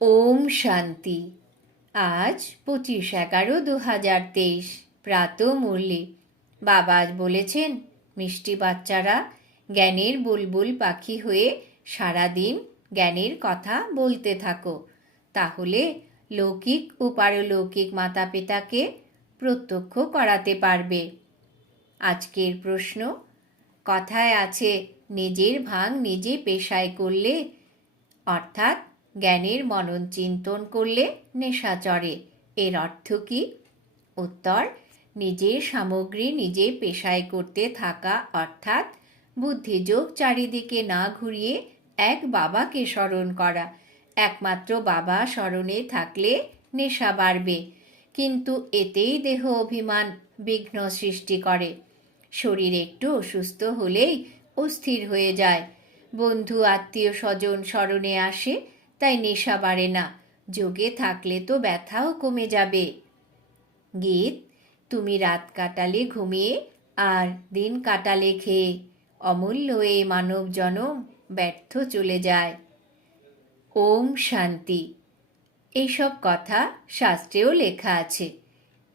ওম শান্তি। আজ 25/11/2023 প্রাত মুরলি। বাবা আজ বলেছেন, মিষ্টি বাচ্চারা জ্ঞানের বুলবুল পাখি হয়ে সারাদিন জ্ঞানের কথা বলতে থাকো, তাহলে লৌকিক ও পারলৌকিক মাতা পিতাকে প্রত্যক্ষ করাতে পারবে। আজকের প্রশ্ন, কথায় আছে নিজের ভাঙ নিজে পেশায় করলে, অর্থাৎ জ্ঞানের মনন চিন্তন করলে নেশা চড়ে। এর অর্থ কি? উত্তর, নিজের সামগ্রী নিজে পেশায় করতে থাকা অর্থাৎ বুদ্ধিযোগ চারিদিকে না ঘুরিয়ে এক বাবাকে স্মরণ করা। একমাত্র বাবা স্মরণে থাকলে নেশা বাড়বে, কিন্তু এতেই দেহ অভিমান বিঘ্ন সৃষ্টি করে। শরীর একটু অসুস্থ হলেই অস্থির হয়ে যায়। বন্ধু আত্মীয় স্বজন স্মরণে আসে, তাই নেশা বাড়ে না। যোগে থাকলে তো ব্যথাও কমে যাবে। গীত, তুমি রাত কাটালে ঘুমিয়ে আর দিন কাটালে খেয়ে, অমূল্য এ মানব জনম ব্যর্থ চলে যায়। ওম শান্তি। এইসব কথা শাস্ত্রেও লেখা আছে।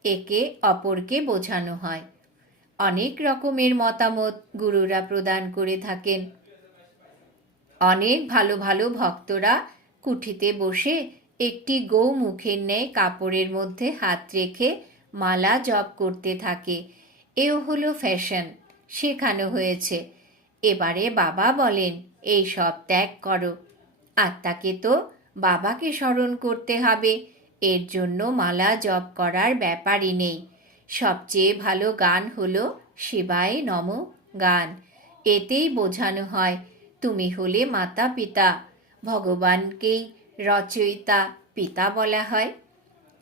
একে অপরকে বোঝানো হয়। অনেক রকমের মতামত গুরুরা প্রদান করে থাকেন। অনেক ভালো ভালো ভক্তরা কুঠিতে বসে একটি গৌমুখের ন্যায় কাপড়ের মধ্যে হাত রেখে মালা জপ করতে থাকে। এও হলো ফ্যাশন, শেখানো হয়েছে। এবারে বাবা বলেন, এই সব ত্যাগ করো। আত্মাকে তো বাবাকে স্মরণ করতে হবে, এর জন্য মালা জপ করার ব্যাপারই নেই। সবচেয়ে ভালো গান হলো শিবায় নম গান। এতেই বোঝানো হয় তুমি হলে মাতা পিতা, ভগবানকেই রচয়িতা পিতা বলা হয়।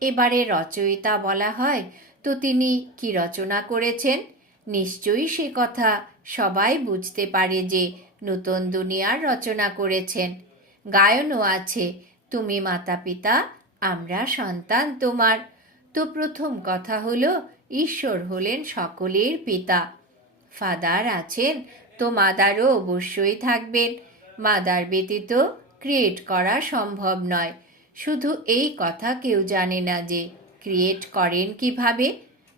এবারে রচয়িতা বলা হয়, তো তিনি কি রচনা করেছেন? নিশ্চয়ই সে কথা সবাই বুঝতে পারে যে নূতন দুনিয়ার রচনা করেছেন। গায়নও আছে, তুমি মাতা পিতা, আমরা সন্তান তোমার। তো প্রথম কথা হলো, ঈশ্বর হলেন সকলের পিতা। ফাদার আছেন, তো মাদারও অবশ্যই থাকবেন। মাদার ব্যতীত ক্রিয়েট করা সম্ভব নয়। শুধু এই কথা কেউ জানে না যে ক্রিয়েট করেন কিভাবে।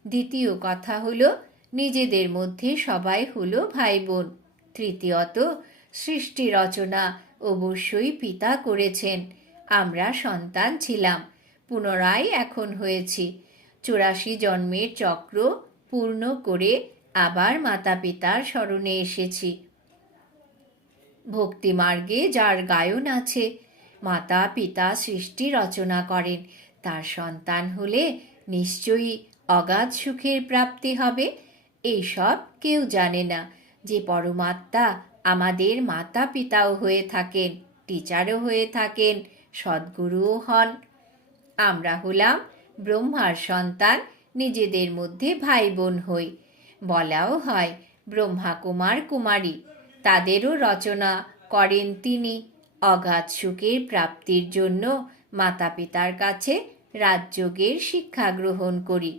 দ্বিতীয় কথা হলো, নিজেদের মধ্যে সবাই হলো ভাই বোন। তৃতীয়ত, সৃষ্টি রচনা অবশ্যই পিতা করেছেন। আমরা সন্তান ছিলাম, পুনরায় এখন হয়েছি। 84 জন্মের চক্র পূর্ণ করে আবার মাতা পিতার স্মরণে এসেছি। ভক্তিমার্গে যার গায়ন আছে, মাতা পিতা সৃষ্টি রচনা করেন, তার সন্তান হলে নিশ্চয়ই অগাধ সুখের প্রাপ্তি হবে। এইসব কেউ জানে না যে পরমাত্মা আমাদের মাতা পিতাও হয়ে থাকেন, টিচারও হয়ে থাকেন, সদ্গুরুও হন। আমরা হলাম ব্রহ্মার সন্তান, নিজেদের মধ্যে ভাই বোন হই। বলাও হয় ব্রহ্মা কুমার কুমারী, তাদেরও রচনা করেন তিনি। অগাধ সুখের প্রাপ্তির জন্য মাতা পিতার কাছে রাজযোগের শিক্ষা গ্রহণ করি।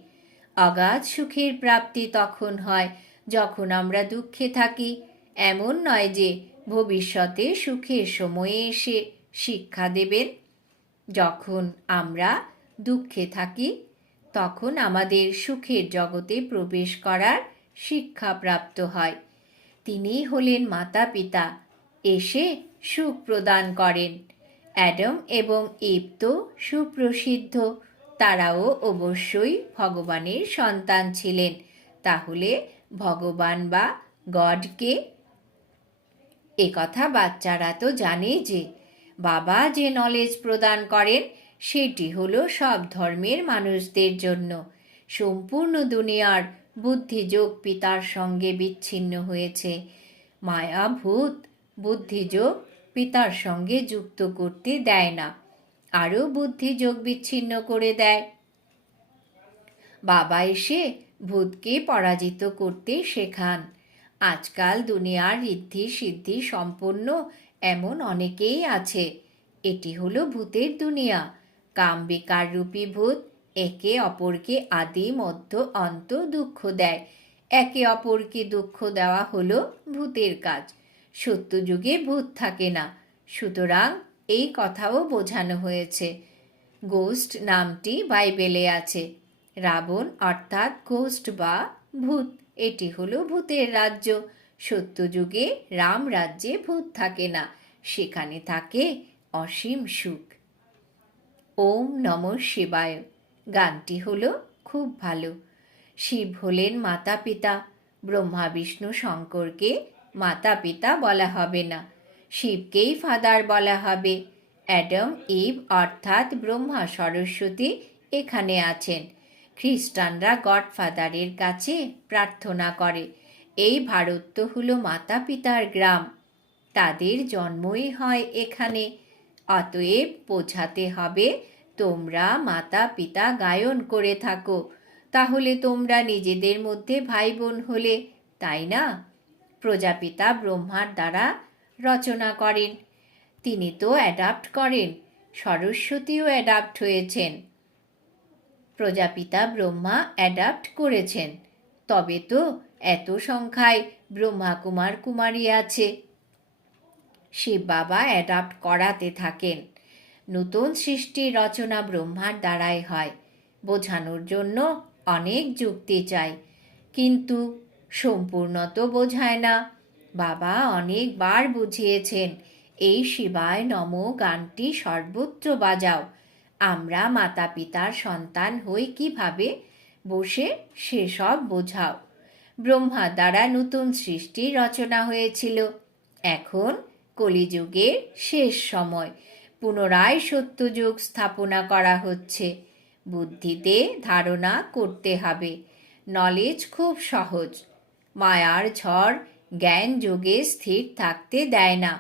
অগাধ সুখের প্রাপ্তি তখন হয় যখন আমরা দুঃখে থাকি। এমন নয় যে ভবিষ্যতে সুখের সময়ে এসে শিক্ষা দেবেন। যখন আমরা দুঃখে থাকি, তখন আমাদের সুখের জগতে প্রবেশ করার শিক্ষা প্রাপ্ত হয়। তিনি হলেন মাতা পিতা, এসে সুখ প্রদান করেন। অ্যাডাম এবং ইভ তো সুপ্রসিদ্ধ, তারাও অবশ্যই ভগবানের সন্তান ছিলেন। তাহলে ভগবান বা গডকে? একথা বাচ্চারা তো জানে যে বাবা যে নলেজ প্রদান করেন সেটি হলো সব ধর্মের মানুষদের জন্য। সম্পূর্ণ দুনিয়ার বুদ্ধিযোগ পিতার সঙ্গে বিচ্ছিন্ন হয়েছে। মায়া ভূত বুদ্ধিযোগ পিতার সঙ্গে যুক্ত করতে দেয় না, আরও বুদ্ধিযোগ বিচ্ছিন্ন করে দেয়। বাবা এসে ভূতকে পরাজিত করতে শেখান। আজকাল দুনিয়ার ঋদ্ধি সিদ্ধি সম্পন্ন এমন অনেকেই আছে। এটি হলো ভূতের দুনিয়া। কাম বিকার রূপী ভূত একে অপরকে আদি মধ্য অন্ত দুঃখ দেয়। একে অপরকে দুঃখ দেওয়া হলো ভূতের কাজ। সত্যযুগে ভূত থাকে না, সুতরাং এই কথাও বোঝানো হয়েছে। গোস্ট নামটি বাইবেলে আছে। রাবণ অর্থাৎ গোস্ট বা ভূত, এটি হলো ভূতের রাজ্য। সত্যযুগে রাম রাজ্যে ভূত থাকে না, সেখানে থাকে অসীম সুখ। ওম নমঃ শিবায় গানটি হলো খুব ভালো। শিব হলেন মাতা পিতা, ব্রহ্মা বিষ্ণু শঙ্করকে মাতা পিতা বলা হবে না, শিবকেই ফাদার বলা হবে। অ্যাডাম ইভ অর্থাৎ ব্রহ্মা সরস্বতী এখানে আছেন। খ্রিস্টানরা গডফাদারের কাছে প্রার্থনা করে। এই ভারত তো হলো মাতা পিতার গ্রাম, তাদের জন্মই হয় এখানে। অতএব বোঝাতে হবে তোমরা মাতা পিতা গায়ন করে থাকো, তাহলে তোমরা নিজেদের মধ্যে ভাই বোন হলে, তাই না? প্রজাপিতা ব্রহ্মার দ্বারা রচনা করেন, তিনি তো অ্যাডাপ্ট করেন। সরস্বতীও অ্যাডাপ্ট হয়েছেন, প্রজাপিতা ব্রহ্মা অ্যাডাপ্ট করেছেন। তবে তো এত সংখ্যায় ব্রহ্মা কুমার কুমারী আছে। শিব বাবা অ্যাডাপ্ট করাতে থাকেন। নতুন সৃষ্টি রচনা ব্রহ্মার দ্বারাই হয়। বোঝানোর জন্য অনেক যুক্তি চাই, কিন্তু সম্পূর্ণ তো বোঝায় না। বাবা অনেকবার বুঝিয়েছেন, এই শিবায় নম গানটি সর্বত্র বাজাও। আমরা মাতা পিতার সন্তান হই কিভাবে, বসে সেসব বোঝাও। ব্রহ্মা দ্বারা নতুন সৃষ্টি রচনা হয়েছিল। এখন কলিযুগের শেষ সময়, পুনরায় সত্যযুগ স্থাপনা করা হচ্ছে। বুদ্ধিতে ধারণা করতে হবে। নলেজ খুব সহজ। মায়ার ঝড় জ্ঞান যোগে স্থির থাকতে দেয় না,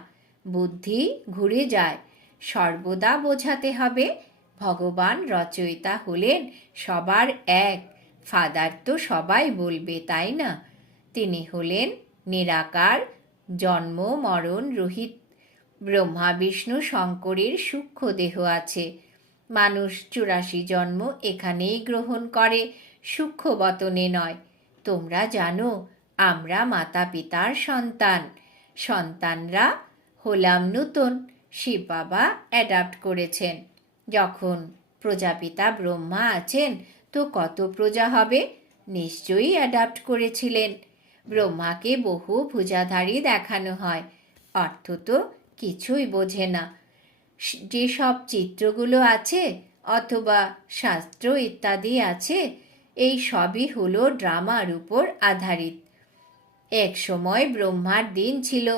বুদ্ধি ঘুরে যায়। সর্বদা বোঝাতে হবে ভগবান রচয়িতা হলেন সবার এক, ফাদার তো সবাই বলবে, তাই না? তিনি হলেন নিরাকার, জন্ম মরণ রহিত। ব্রহ্মা বিষ্ণু শঙ্করের সূক্ষ্ম দেহ আছে। মানুষ 84 জন্ম এখানেই গ্রহণ করে, সূক্ষ্ম বতনে নয়। তোমরা জানো আমরা মাতা পিতার সন্তান, সন্তানরা হলাম নূতন। শিব বাবা অ্যাডাপ্ট করেছেন। যখন প্রজাপিতা ব্রহ্মা আছেন তো কত প্রজা হবে, নিশ্চয়ই অ্যাডাপ্ট করেছিলেন। ব্রহ্মাকে বহু ভুজাধারী দেখানো হয়, অর্থ তো কিছুই বোঝে না। যেসব চিত্রগুলো আছে অথবা শাস্ত্র ইত্যাদি আছে, এই সবই হলো ড্রামার উপর আধারিত। এক সময় ব্রহ্মার দিন ছিল,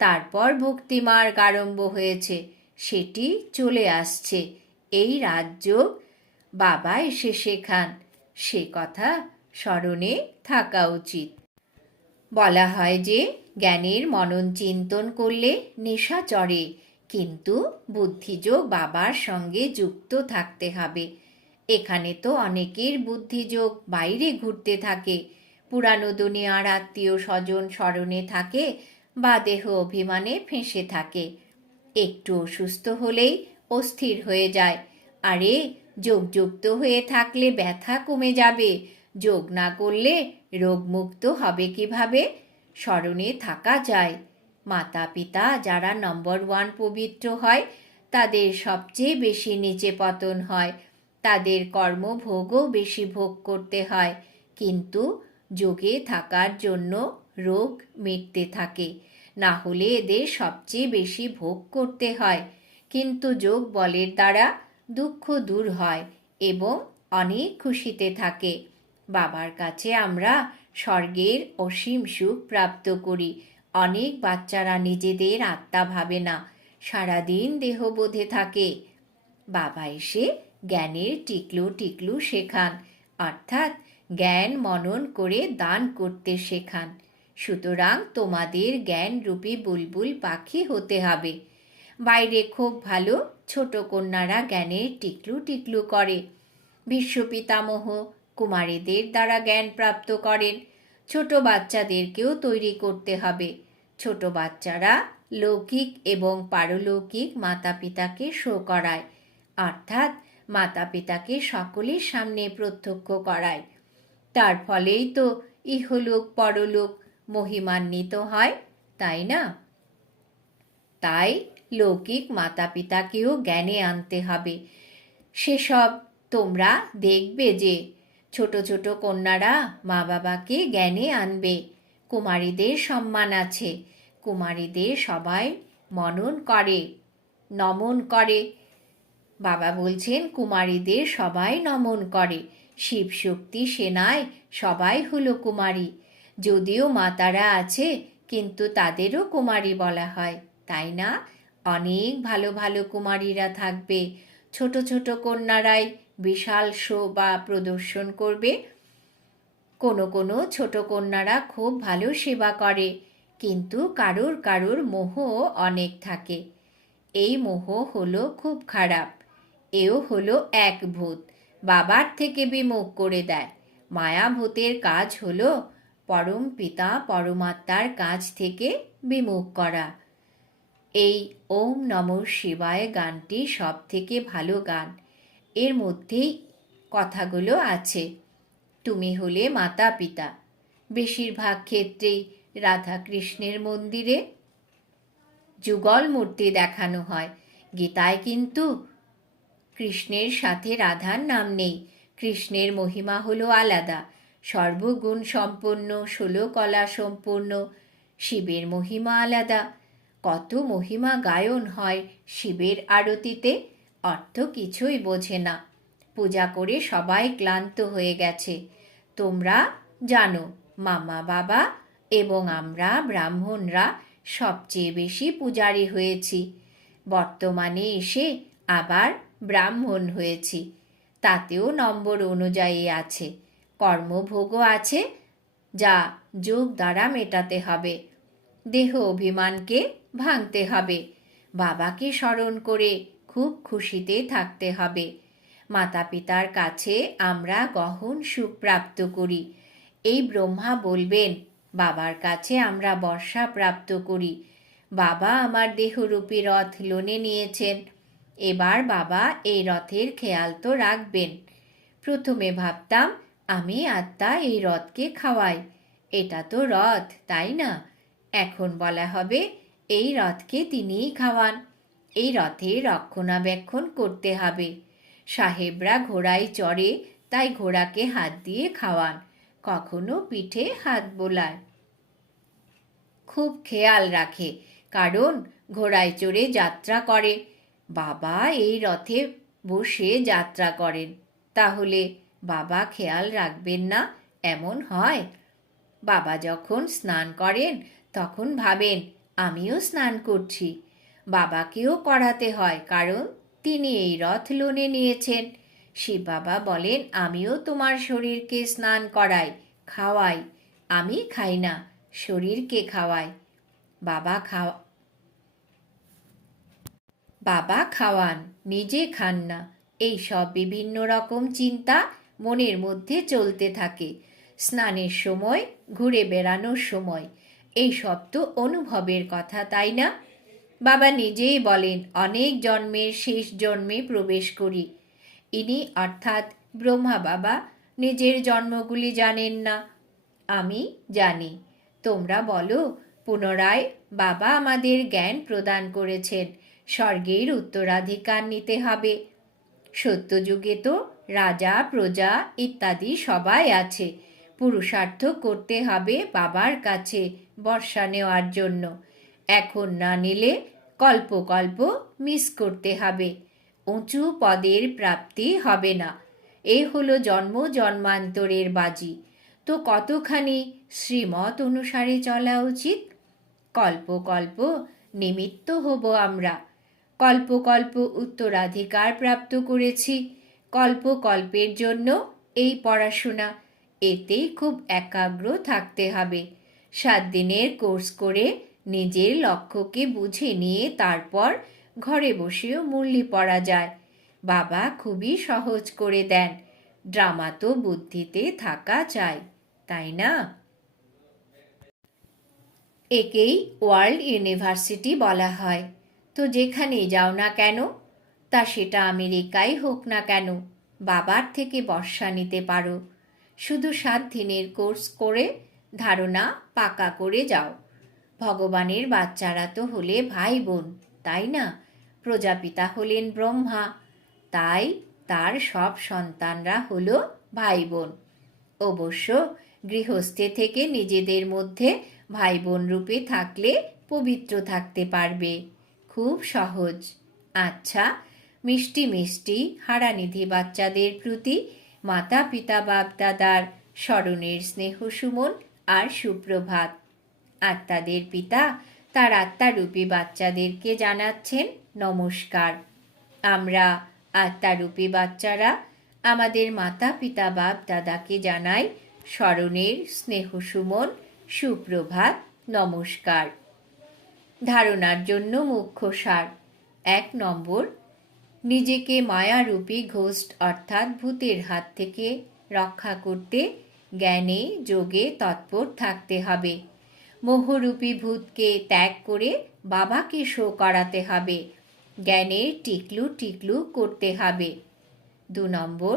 তারপর ভক্তিমার্গ আরম্ভ হয়েছে, সেটি চলে আসছে। এই রাজযোগ বাবা এসে শেখান, সে কথা স্মরণে থাকা উচিত। বলা হয় যে জ্ঞানের মনন চিন্তন করলে নেশা চড়ে, কিন্তু বুদ্ধিযোগ বাবার সঙ্গে যুক্ত থাকতে হবে। এখানে তো অনেকের বুদ্ধিযোগ বাইরে ঘুরতে থাকে, পুরানো দুনিয়ার আত্মীয় স্বজন স্মরণে থাকে বা দেহ অভিমানে ফেঁসে থাকে। একটু অসুস্থ হলেই অস্থির হয়ে যায়। আরে যোগযুক্ত হয়ে থাকলে ব্যথা কমে যাবে, যোগ না করলে রোগমুক্ত হবে কিভাবে? স্মরণে থাকা যায়। মাতা পিতা যারা নম্বর 1 পবিত্র হয়, তাদের সবচেয়ে বেশি নিচে পতন হয়, তাদের কর্মভোগও বেশি ভোগ করতে হয়, কিন্তু যোগে থাকার জন্য রোগ মিটতে থাকে। না হলে এদের সবচেয়ে বেশি ভোগ করতে হয়, কিন্তু যোগ বলের দ্বারা দুঃখ দূর হয় এবং অনেক খুশিতে থাকে। বাবার কাছে আমরা স্বর্গের অসীম সুখ প্রাপ্ত করি। অনেক বাচ্চারা নিজেদের আত্মা ভাবে না, সারাদিন দেহবোধে থাকে। বাবা এসে জ্ঞানের টিকলু টিকলু শেখান, অর্থাৎ জ্ঞান মনন করে দান করতে শেখান। সুতরাং তোমাদের জ্ঞানরূপী বুলবুল পাখি হতে হবে। বাইরে খুব ভালো ছোট কন্যারা জ্ঞানের টিকলু টিকলু করে। বিশ্বপিতামহ কুমারীদের দ্বারা জ্ঞান প্রাপ্ত করেন। ছোট বাচ্চাদেরকেও তৈরি করতে হবে। ছোট বাচ্চারা লৌকিক এবং পারলৌকিক মাতা পিতাকে শো করায়, অর্থাৎ মাতা পিতাকে সকলের সামনে প্রত্যক্ষ করায়। তার ফলেই তো ইহলোক পরলোক মহিমান্বিত হয়, তাই না? তাই লৌকিক মাতা পিতাকেও জ্ঞানে আনতে হবে। সেসব তোমরা দেখবে যে ছোট ছোট কন্যারা মা বাবাকে জ্ঞানে আনবে। কুমারীদের সম্মান আছে, কুমারীদের সবাই নমন করে। বাবা বলছেন কুমারীদের সবাই নমন করে। শিব শক্তি সেনায় সবাই হলো কুমারী। যদিও মাতারা আছে কিন্তু তাদেরও কুমারী বলা হয়, তাই না? অনেক ভালো ভালো কুমারীরা থাকবে। ছোট ছোট কন্যারাই বিশাল শো বা প্রদর্শন করবে। কোনো কোনো ছোট কন্যারা খুব ভালো সেবা করে, কিন্তু কারোর কারোর মোহ অনেক থাকে। এই মোহ হলো খুব খারাপ। এও হলো এক ভূত, বাবার থেকে বিমুখ করে দেয়। মায়া ভূতের কাজ হলো পরম পিতা পরমাত্মার কাছ থেকে বিমুখ করা। এই ওম নমঃ শিবায় গানটি সব থেকে ভালো গান। এর মধ্যেই কথাগুলো আছে। তুমি হলে মাতা পিতা। বেশিরভাগ ক্ষেত্রেই রাধা কৃষ্ণের মন্দিরে যুগল মূর্তি দেখানো হয়। গীতায় কিন্তু কৃষ্ণের সাথে রাধার নাম নেই। কৃষ্ণের মহিমা হলো আলাদা, সর্বগুণ সম্পন্ন, 16 কলা সম্পূর্ণ। শিবের মহিমা আলাদা। কত মহিমা গায়ন হয় শিবের আরতিতে, অর্থ কিছুই বোঝে না। পূজা করে সবাই ক্লান্ত হয়ে গেছে। তোমরা জানো মামা বাবা এবং আমরা ব্রাহ্মণরা সবচেয়ে বেশি পূজারী হয়েছি। বর্তমানে এসে আবার ব্রাহ্মণ হয়েছি। তাতেও নম্বর অনুযায়ী আছে, কর্মভোগও আছে, যা যোগ দ্বারা মেটাতে হবে। দেহ অভিমানকে ভাঙতে হবে। বাবাকে স্মরণ করে খুব খুশিতে থাকতে হবে। মাতা পিতার কাছে আমরা গহন সুখ প্রাপ্ত করি। এই ব্রহ্মা বলবেন বাবার কাছে আমরা বর্ষা প্রাপ্ত করি। বাবা আমার দেহরূপী রথ লোনে নিয়েছেন। এবার বাবা এই রথের খেয়াল তো রাখবেন। প্রথমে ভাবতাম আমি আত্মা এই রথকে খাওয়াই, এটা তো রথ, তাই না? এখন বলা হবে এই রথকে তিনিই খাওয়ান। এই রথের রক্ষণাবেক্ষণ করতে হবে। সাহেবরা ঘোড়ায় চড়ে, তাই ঘোড়াকে হাত দিয়ে খাওয়ান, কখনো পিঠে হাত বোলায়। খুব খেয়াল রাখে, কারণ ঘোড়ায় চড়ে যাত্রা করে। বাবা এই রথে বসে যাত্রা করেন, তাহলে বাবা খেয়াল রাখবেন না এমন হয়? বাবা যখন স্নান করেন তখন ভাবেন আমিও স্নান করছি। বাবাকেও করাতে হয়, কারণ তিনি এই রথ লোনে নিয়েছেন। শিব বাবা বলেন আমিও তোমার শরীরকে স্নান করাই, খাওয়াই। আমি খাই না, শরীরকে খাওয়াই। বাবা খাওয়ান, নিজে খান না। এই সব বিভিন্ন রকম চিন্তা মনের মধ্যে চলতে থাকে। স্নানের সময়, ঘুরে বেড়ানোর সময়, এই সব তো অনুভবের কথা, তাই না? বাবা নিজেই বলেন অনেক জন্মের শেষ জন্মে প্রবেশ করি। ইনি অর্থাৎ ব্রহ্মা বাবা নিজের জন্মগুলি জানেন না, আমি জানি। তোমরা বলো পুনরায় বাবা আমাদের জ্ঞান প্রদান করেছেন, স্বর্গের উত্তরাধিকার নিতে হবে। সত্যযুগে তো রাজা প্রজা ইত্যাদি সবাই আছে। পুরুষার্থ করতে হবে বাবার কাছে বর্ষা নেওয়ার জন্য। এখন না নিলে কল্প কল্প মিস করতে হবে। উঁচু পদের প্রাপ্তি হবে না। এ হলো জন্ম জন্মান্তরের বাজি। তো কতখানি শ্রীমত অনুসারে চলা উচিত? কল্প কল্প নিমিত্ত হব আমরা। কল্প কল্প উত্তরাধিকার প্রাপ্ত করেছি। কল্প কল্পের জন্য এই পড়াশোনা। এতেই খুব একাগ্র থাকতে হবে। 7 দিনের কোর্স করে নিজের লক্ষ্যকে বুঝে নিয়ে তারপর ঘরে বসেও মুরলি পড়া যায়। বাবা খুবই সহজ করে দেন। ড্রামা তো বুদ্ধিতে থাকা চাই, তাই না? একেই ওয়ার্ল্ড ইউনিভার্সিটি বলা হয়। তো যেখানেই যাও না কেন, তা সেটা আমেরিকাই হোক না কেন, বাবার থেকে বর্ষা নিতে পারো। শুধু 7 দিনের কোর্স করে ধারণা পাকা করে যাও। ভগবানের বাচ্চারা তো হলে ভাই বোন, তাই না? প্রজাপিতা হলেন ব্রহ্মা, তাই তার সব সন্তানরা হলো ভাই বোন। অবশ্য গৃহস্থে থেকে নিজেদের মধ্যে ভাই বোন রূপে থাকলে পবিত্র থাকতে পারবে। খুব সহজ। আচ্ছা, মিষ্টি মিষ্টি হারানিধি বাচ্চাদের প্রতি মাতা পিতা বাপ দাদার স্মরণের স্নেহ সুমন আর সুপ্রভাত। আত্মাদের পিতা তার আত্মারূপী বাচ্চাদেরকে জানাচ্ছেন নমস্কার। আমরা আত্মারূপী বাচ্চারা আমাদের মাতা পিতা বাপ দাদাকে জানাই স্মরণের স্নেহ সুমন সুপ্রভাত নমস্কার। ধারণার জন্য মুখ্য সার। 1 নম্বর, নিজেকে মায়ারূপী ঘোস্ট অর্থাৎ ভূতের হাত থেকে রক্ষা করতে জ্ঞানে যোগে তৎপর থাকতে হবে। মোহরূপী ভূতকে ত্যাগ করে বাবাকে শো করাতে হবে। জ্ঞানের টিকলু টিকলু করতে হবে। 2 নম্বর,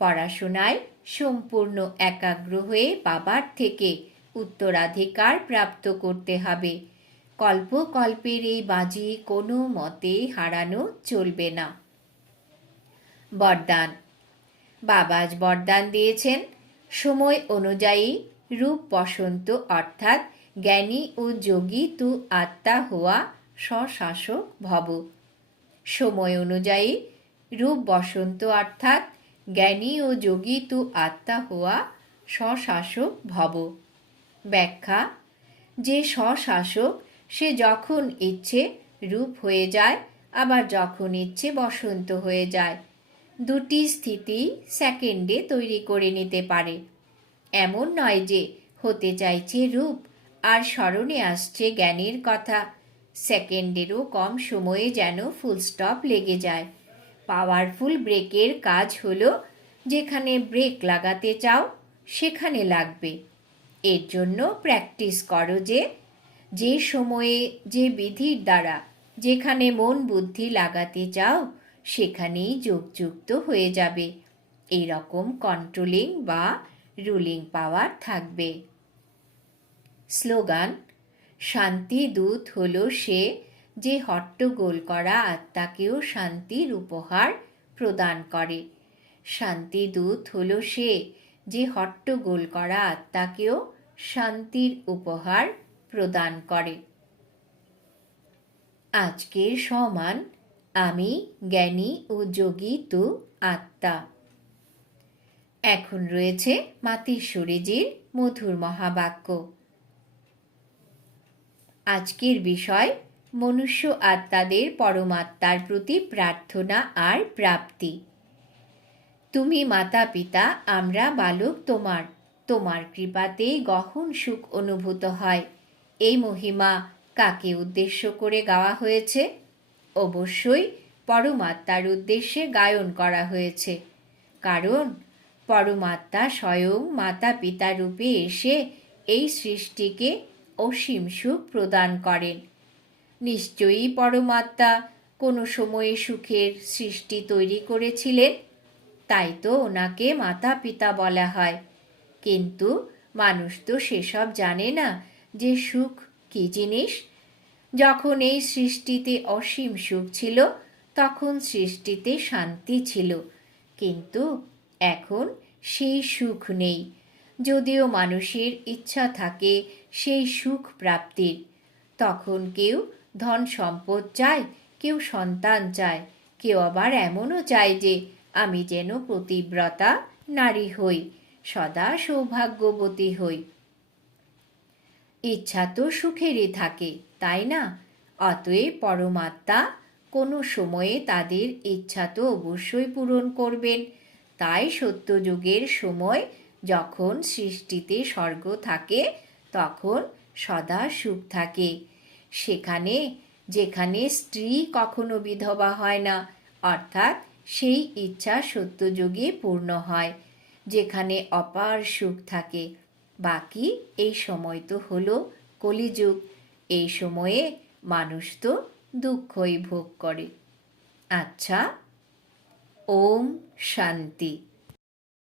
পড়াশোনায় সম্পূর্ণ একাগ্র হয়ে বাবার থেকে উত্তরাধিকার প্রাপ্ত করতে হবে। কল্পকল্পের এই বাজি কোনো মতে হারানো চলবে না। বরদান। বাবাজ বরদান দিয়েছেন সময় অনুযায়ী রূপ বসন্ত অর্থাৎ জ্ঞানী ও যোগী তু আত্মা হওয়া স্বশাসক ভব। সময় অনুযায়ী রূপ বসন্ত অর্থাৎ জ্ঞানী ও যোগী তু আত্মা হওয়া স্বশাসক ভব। ব্যাখ্যা, যে স্বশাসক সে যখন ইচ্ছে রূপ হয়ে যায়, আবার যখন ইচ্ছে বসন্ত হয়ে যায়। দুটি স্থিতি সেকেন্ডে তৈরি করে নিতে পারে। এমন নয় যে হতে চাইছে রূপ আর স্মরণে আসছে জ্ঞানের কথা, সেকেন্ডেরও কম সময়ে যেন ফুল স্টপ লেগে যায়। পাওয়ারফুল ব্রেকের কাজ হলো যেখানে ব্রেক লাগাতে চাও সেখানে লাগবে। এর জন্য প্র্যাকটিস করো যে সময়ে যে বিধির দ্বারা যেখানে মন বুদ্ধি লাগাতে চাও সেখানেই যোগযুক্ত হয়ে যাবে। এইরকম কন্ট্রোলিং বা রুলিং পাওয়ার থাকবে। স্লোগান, শান্তি দূত হলো সে যে হট্টগোল করা আত্মাকেও শান্তির উপহার প্রদান করে। শান্তি দূত হলো সে যে হট্টগোল করা আত্মাকেও শান্তির উপহার প্রদান করে। আজকের সমান আমি জ্ঞানী ও যোগী তু আত্মা। এখন রয়েছে মাতেশ্বরীজির মধুর মহাবাক্য। আজকের বিষয় মনুষ্য আত্মাদের পরমাত্মার প্রতি প্রার্থনা আর প্রাপ্তি। তুমি মাতা পিতা, আমরা বালক তোমার, তোমার কৃপাতেই গহন সুখ অনুভূত হয়। এই মহিমা কাকে উদ্দেশ্য করে গাওয়া হয়েছে? অবশ্যই পরমাত্মার উদ্দেশ্যে গায়ন করা হয়েছে। কারণ পরমাত্মা স্বয়ং মাতা পিতা রূপে এসে এই সৃষ্টিকে অসীম সুখ প্রদান করেন। নিশ্চয়ই পরমাত্মা কোনো সময়ে সুখের সৃষ্টি তৈরি করেছিলেন, তাই তো ওনাকে মাতা পিতা বলা হয়। কিন্তু মানুষ তো সেসব জানে না যে সুখ কী জিনিস। যখন এই সৃষ্টিতে অসীম সুখ ছিল তখন সৃষ্টিতে শান্তি ছিল, কিন্তু এখন সেই সুখ নেই। যদিও মানুষের ইচ্ছা থাকে সেই সুখ প্রাপ্তির, তখন কেউ ধন সম্পদ চায়, কেউ সন্তান চায়, কেউ আবার এমনও চায় যে আমি যেন পতিব্রতা নারী হই, সদা সৌভাগ্যবতী হই। ইচ্ছা তো সুখেরই থাকে, তাই না? অতএব পরমাত্মা কোনো সময়ে তাদের ইচ্ছা তো অবশ্যই পূরণ করবেন। তাই সত্যযুগের সময় যখন সৃষ্টিতে স্বর্গ থাকে তখন সদা সুখ থাকে। সেখানে যেখানে স্ত্রী কখনো বিধবা হয় না, অর্থাৎ সেই ইচ্ছা সত্যযুগে পূর্ণ হয়, যেখানে অপার সুখ থাকে। বাকি এই সময় তো হলো কলিযুগ। এই সময়ে মানুষ তো দুঃখই ভোগ করে। আচ্ছা, ওম শান্তি।